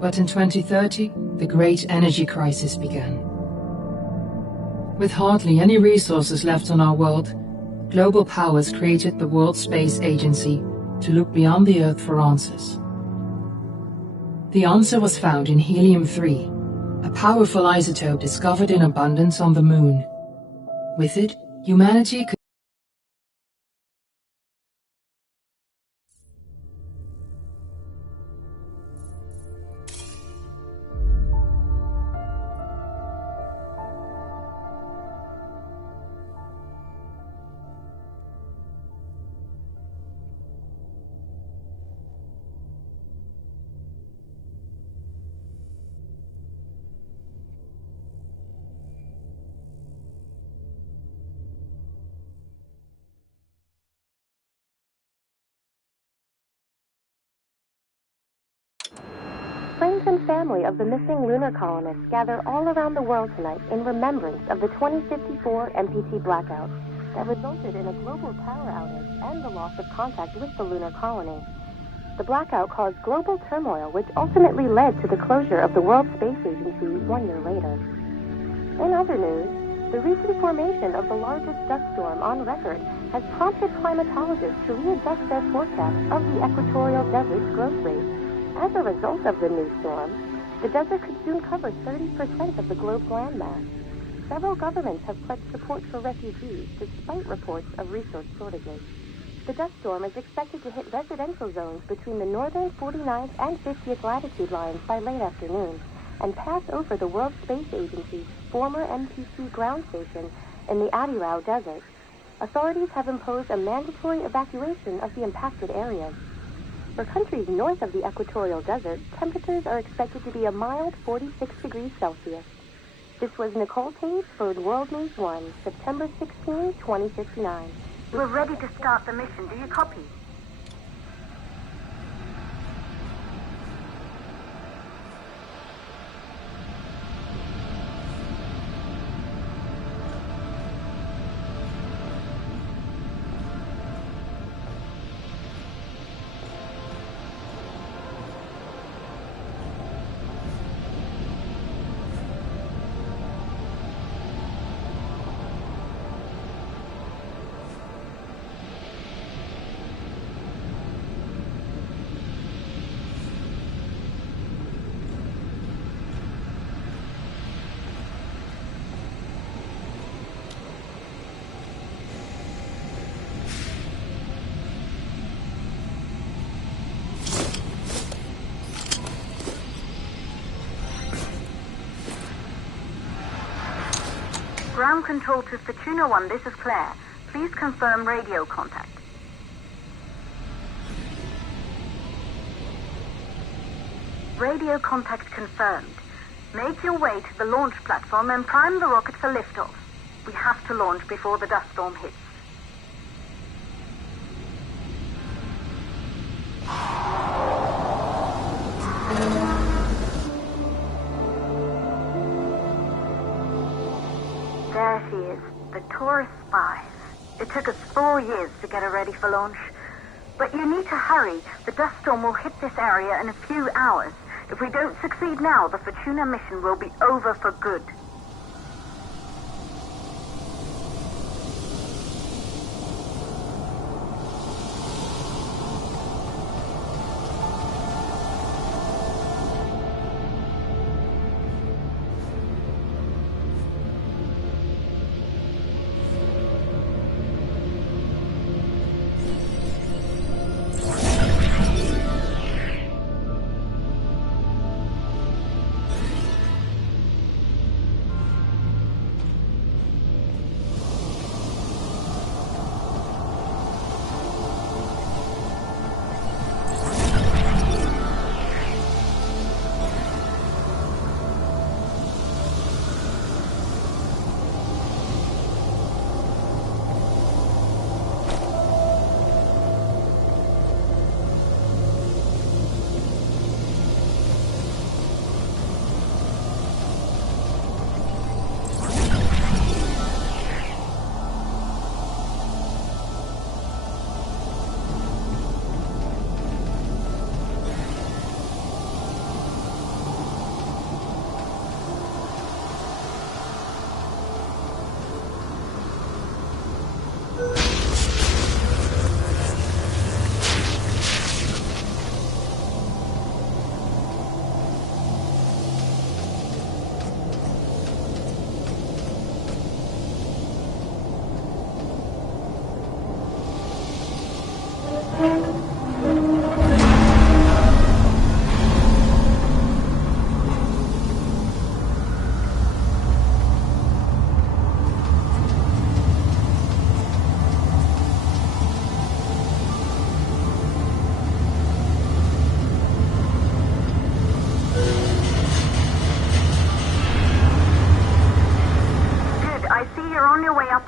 But in 2030, the great energy crisis began. With hardly any resources left on our world, global powers created the World Space Agency to look beyond the Earth for answers. The answer was found in helium-3, a powerful isotope discovered in abundance on the Moon. With it, humanity could Friends and family of the missing lunar colonists gather all around the world tonight in remembrance of the 2054 MPT blackout that resulted in a global power outage and the loss of contact with the lunar colony. The blackout caused global turmoil, which ultimately led to the closure of the World Space Agency 1 year later. In other news, the recent formation of the largest dust storm on record has prompted climatologists to readjust their forecast of the equatorial desert's growth rate. As a result of the new storm, the desert could soon cover 30% of the globe's landmass. Several governments have pledged support for refugees despite reports of resource shortages. The dust storm is expected to hit residential zones between the northern 49th and 50th latitude lines by late afternoon and pass over the World Space Agency's former MPT ground station in the Adirau Desert. Authorities have imposed a mandatory evacuation of the impacted areas. For countries north of the equatorial desert, temperatures are expected to be a mild 46 degrees Celsius. This was Nicole Taves for World News 1, September 16, 2059. We're ready to start the mission. Do you copy? Ground control to Fortuna 1, this is Claire. Please confirm radio contact. Radio contact confirmed. Make your way to the launch platform and prime the rocket for liftoff. We have to launch before the dust storm hits. There she is, the Taurus 5. It took us 4 years to get her ready for launch. But you need to hurry. The dust storm will hit this area in a few hours. If we don't succeed now, the Fortuna mission will be over for good.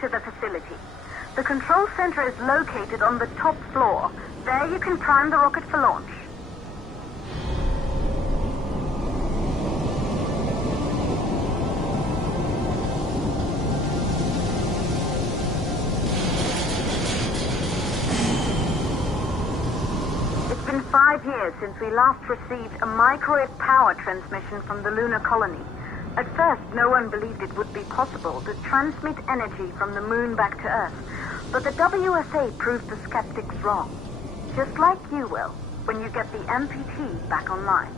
to the facility. The control center is located on the top floor. There you can prime the rocket for launch. It's been 5 years since we last received a microwave power transmission from the lunar colony. At first, no one believed it would be possible to transmit energy from the moon back to Earth. But the WSA proved the skeptics wrong. Just like you will, when you get the MPT back online.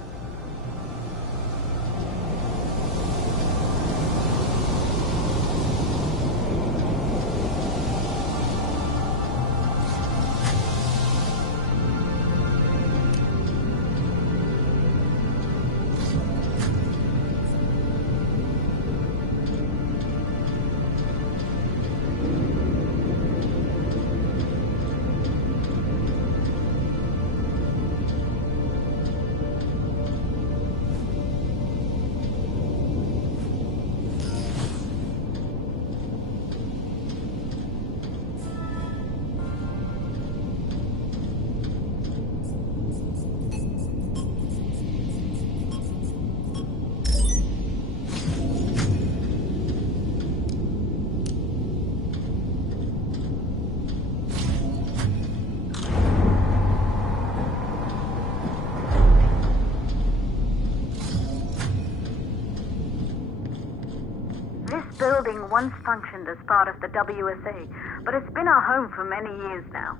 Building once functioned as part of the WSA, but it's been our home for many years now.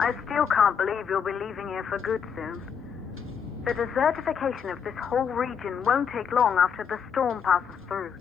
I still can't believe you'll be leaving here for good soon. The desertification of this whole region won't take long after the storm passes through.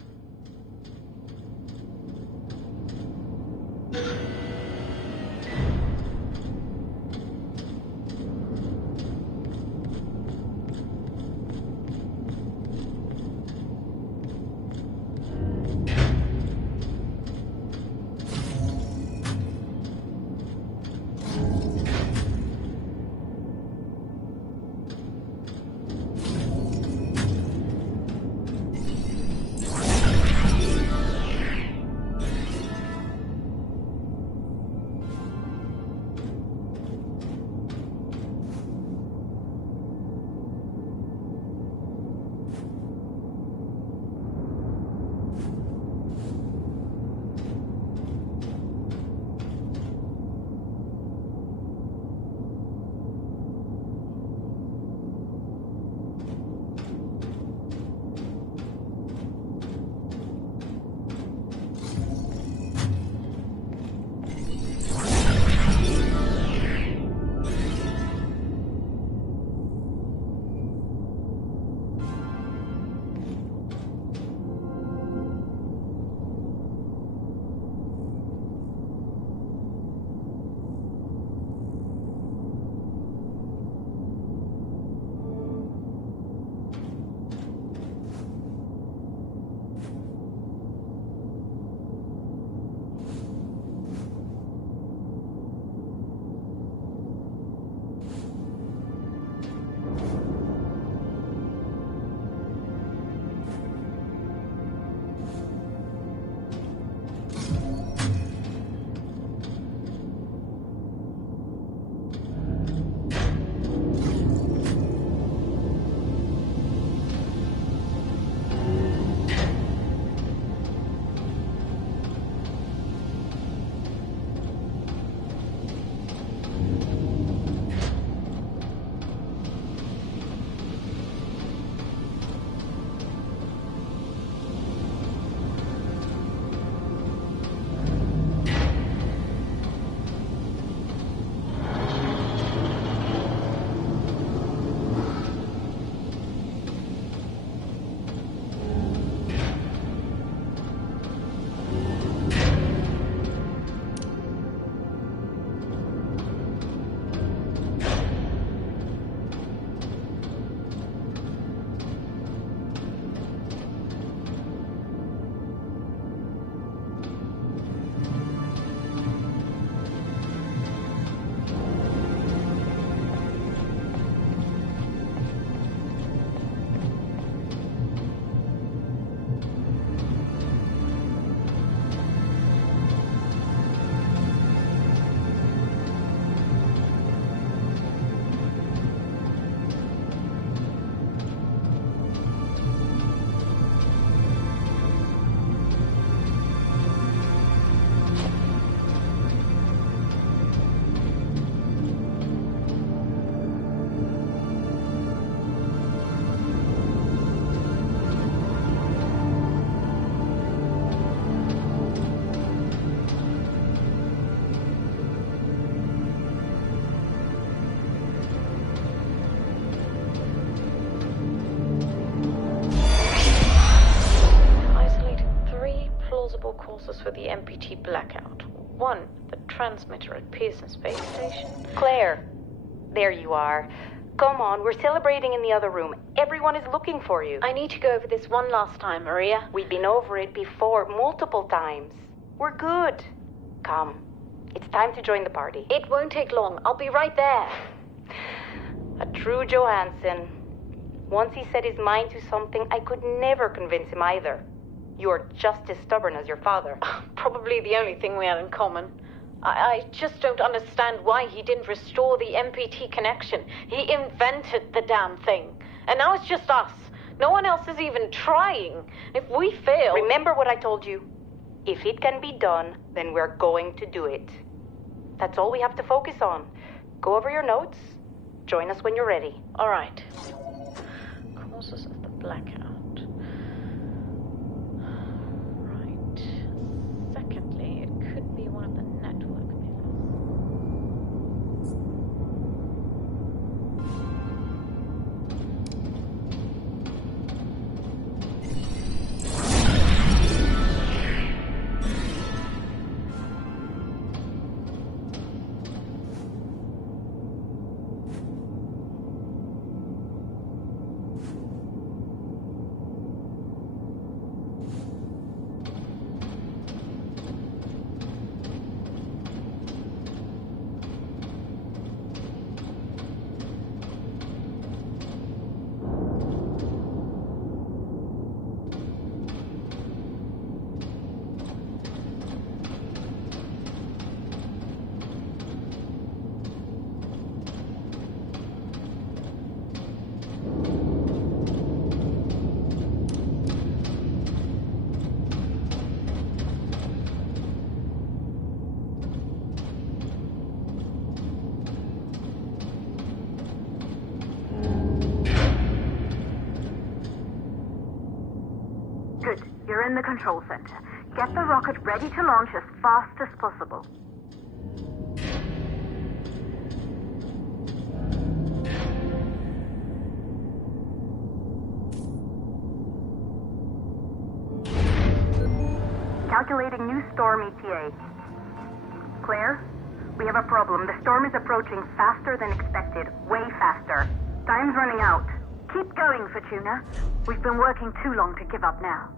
the MPT blackout. One, the transmitter at Pearson Space Station. Claire, there you are. Come on, we're celebrating in the other room. Everyone is looking for you. I need to go over this one last time, Maria. We've been over it before, multiple times. We're good. Come, it's time to join the party. It won't take long. I'll be right there. A true Johansson. Once he set his mind to something, I could never convince him either. You're just as stubborn as your father. Probably the only thing we have in common. I just don't understand why he didn't restore the MPT connection. He invented the damn thing. And now it's just us. No one else is even trying. If we fail... Remember what I told you. If it can be done, then we're going to do it. That's all we have to focus on. Go over your notes. Join us when you're ready. All right. Causes of the blackout. Right. Secondly, it could be one of the network pillars. You're in the control center. Get the rocket ready to launch as fast as possible. Calculating new storm ETA. Claire, we have a problem. The storm is approaching faster than expected. Way faster. Time's running out. Keep going, Fortuna. We've been working too long to give up now.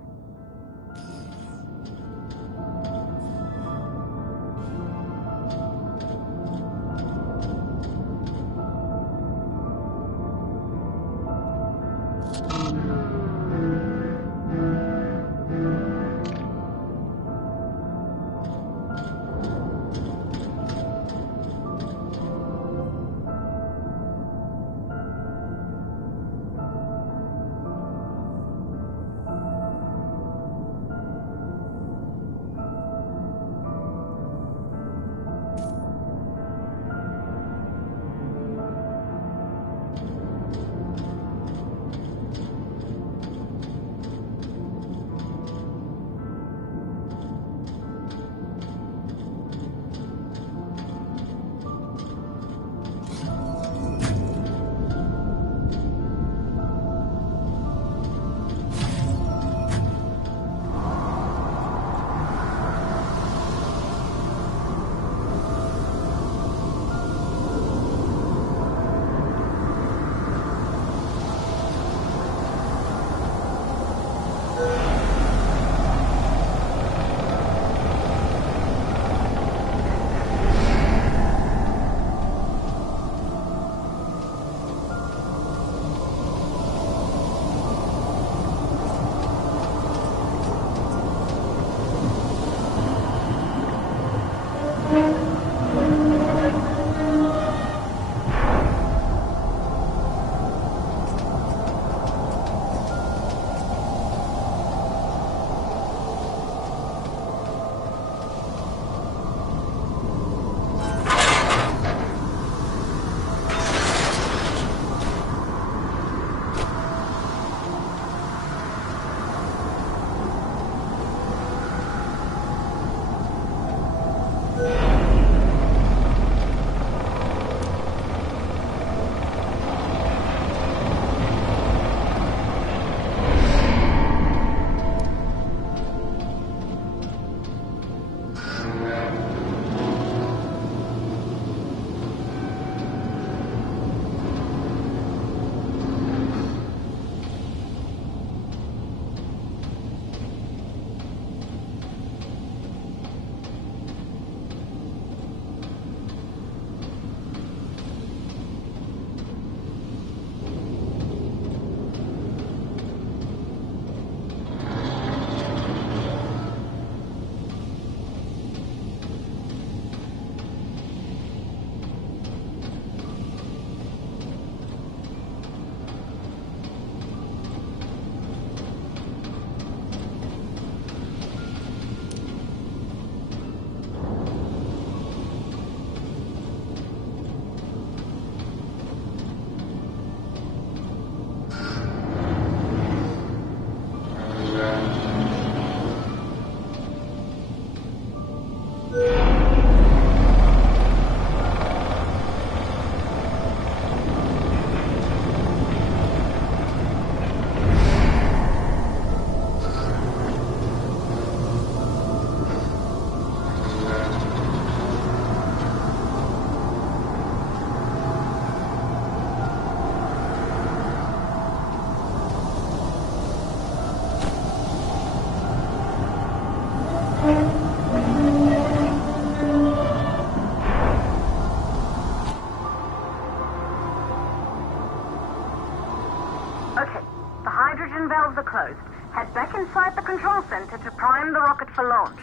The hydrogen valves are closed. Head back inside the control center to prime the rocket for launch.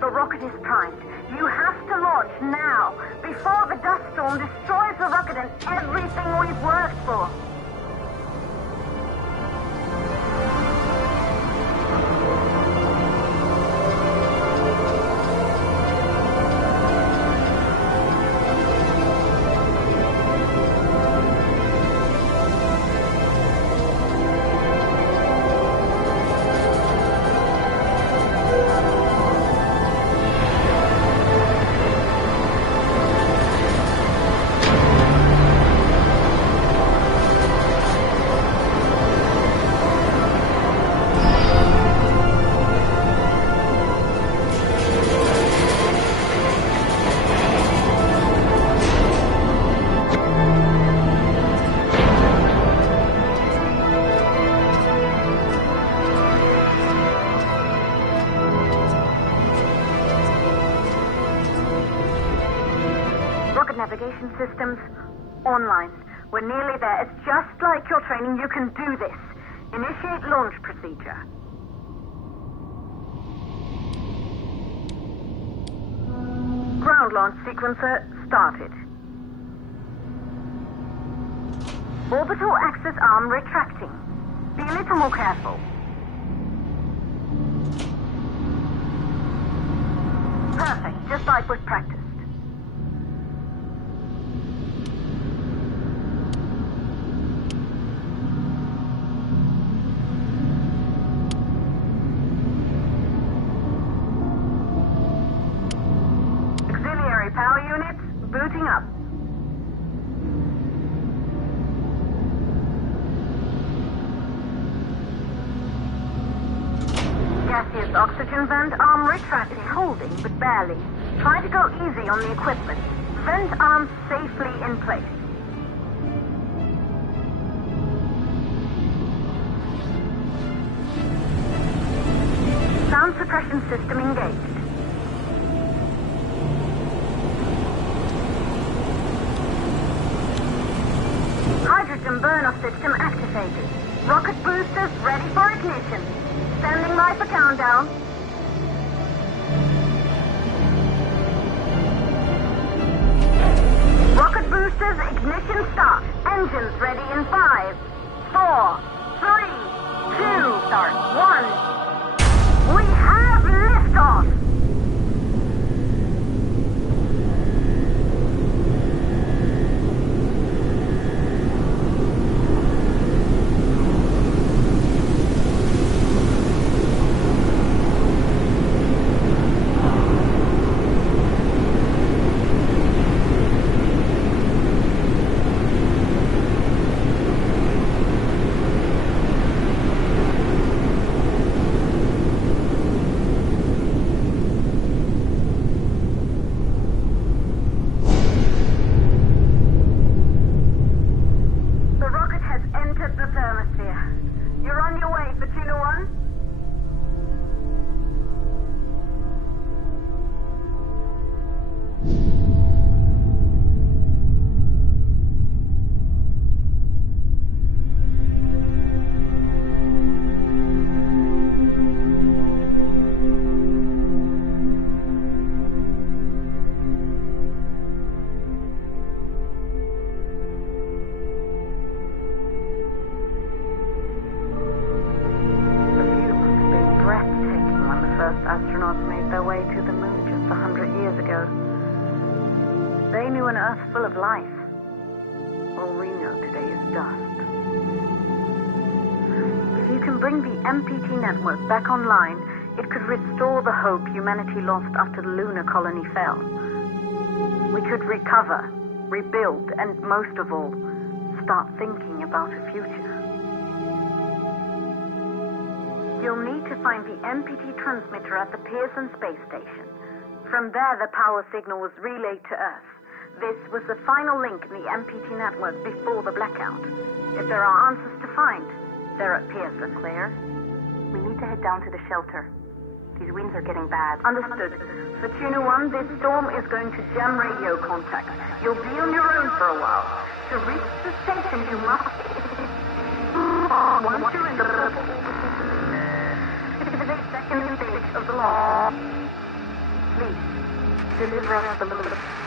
The rocket is primed. You have to launch now, before the dust storm destroys the rocket and everything we've worked for. Navigation systems online. We're nearly there. It's just like your training. You can do this. Initiate launch procedure. Ground launch sequencer started. Orbital axis arm retracting. Be a little more careful. Perfect, just like with practice. Power units booting up. Gaseous oxygen vent arm retracted, holding but barely. Try to go easy on the equipment. Vent arm safely in place. Sound suppression system engaged. Hydrogen burn-off system activated. Rocket boosters ready for ignition. Standing by for countdown. Rocket boosters ignition start. Engines ready in 5, 4, 3, 2, start, 1. We have liftoff! Astronauts made their way to the moon just 100 years ago. They knew an Earth full of life. All we know today is dust. If you can bring the MPT network back online, it could restore the hope humanity lost after the lunar colony fell. We could recover, rebuild, and most of all, start thinking about a future. You'll need to find the MPT transmitter at the Pearson space station. From there, the power signal was relayed to Earth. This was the final link in the MPT network before the blackout. If there are answers to find, they're at Pearson. Claire, we need to head down to the shelter. These winds are getting bad. Understood. Fortuna 1, this storm is going to jam radio contact. You'll be on your own for a while. To reach the station, you must... Once you're in the purple... the second stage of the launch. Please, deliver us the moon.